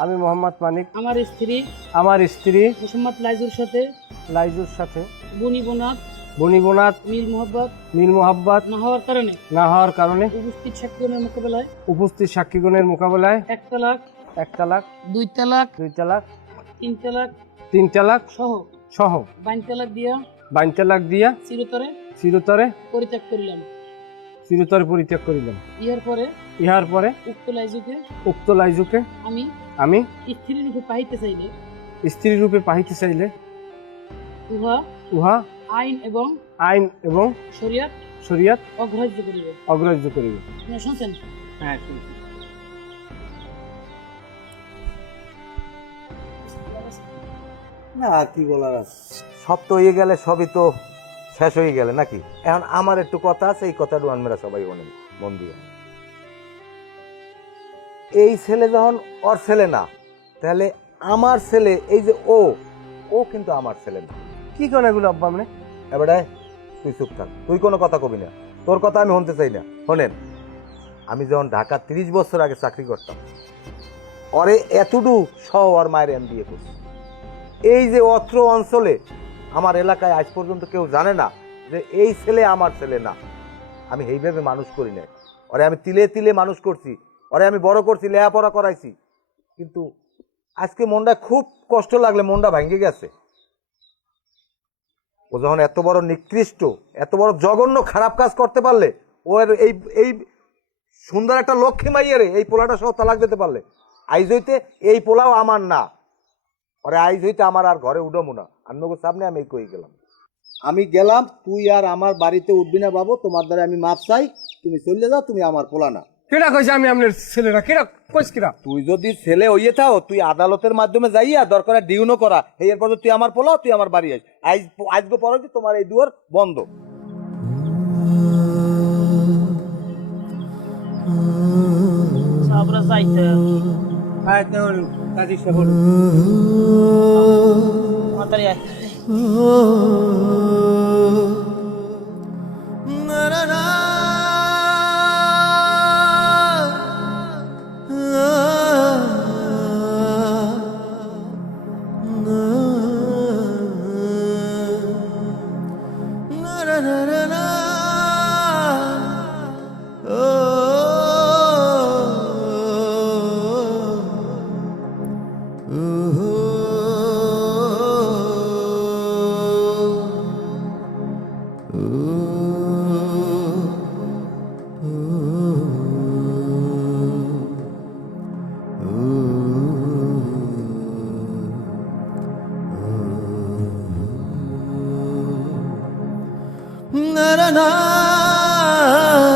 আমি মোহাম্মদ মানিক আমার স্ত্রী মোহাম্মদ লাইজুর সাথে বনিবনাথ মিল মোহাব্বত না হওয়ার কারণে উপস্থিত সাক্ষীগণের মোকাবেলায় এক তালাক, দুই তালাক, তিন তালাক সহ বাইন তালাক দিয়া চিরতরে পরিত্যাগ করিলাম। ইহার পরে উক্ত লাইজুকে আমি স্ত্রী রূপে পাহিতে চাইলে উহা আইন এবং শরিয়াত অগ্রাহ্য করিবে। শুনছেন? হ্যাঁ, শুনছি। না আর কি বলার আছে, সব তো হয়ে গেলে সবই তো শেষ হয়ে গেলে নাকি। এখন আমার একটু কথা আছে, এই কথাটা আমরা সবাই মন দিয়ে। এই ছেলে যখন ওর ছেলে না, তাহলে আমার ছেলে, এই যে ও কিন্তু আমার ছেলে না। কি কোন এগুলো আব্বা? মানে এবারে তুই চুপ থাক, তুই কোনো কথা কবি না, তোর কথা আমি শুনতে চাই না। শোনেন, আমি যখন ঢাকা 30 বছর আগে চাকরি করতাম, ওরে এতটুকু সহ ওর মায়ের MBA করছি। এই যে অত্র অঞ্চলে আমার এলাকায় আজ পর্যন্ত কেউ জানে না যে এই ছেলে আমার ছেলে না। আমি এইভাবে মানুষ করি না, ওরে আমি তিলে তিলে মানুষ করছি, ওরে আমি বড় করছি, লেখাপড়া করাইছি। কিন্তু আজকে মনটা খুব কষ্ট লাগলে, মনটা ভেঙে গেছে। ও যখন এত বড় নিকৃষ্ট, এত বড় জঘন্য খারাপ কাজ করতে পারলে, ওর এই সুন্দর একটা লক্ষ্মী মাইয়ারে এই পোলাটা সহ তালাক দিতে পারলে, আইজ হইতে এই পোলাও আমার না, ওরে আইজ হইতে আমার আর ঘরে উঠবো না। আপনাকে সামনে আমি কই গেলাম, আমি গেলাম, তুই আর আমার বাড়িতে উঠবি না বাবু, তোমার দ্বারা আমি মাপ চাই, তুমি চলে যাও, তুমি আমার পোলা না। কেডা কইছে আমি আপনার ছেলেরা? কেডা কইছ? কিরা তুই যদি ছেলে হইয়ে থাও, তুই আদালতের মাধ্যমে যাইয়া দরকার ডিউনো করা, এরপর তুই আমার পোলা, তুই আমার বাড়ি আইস। আজকে পরে তোমার এই দুয়ার বন্ধ। আমরা যাইতে কাজী সাহেব মাতারি na na na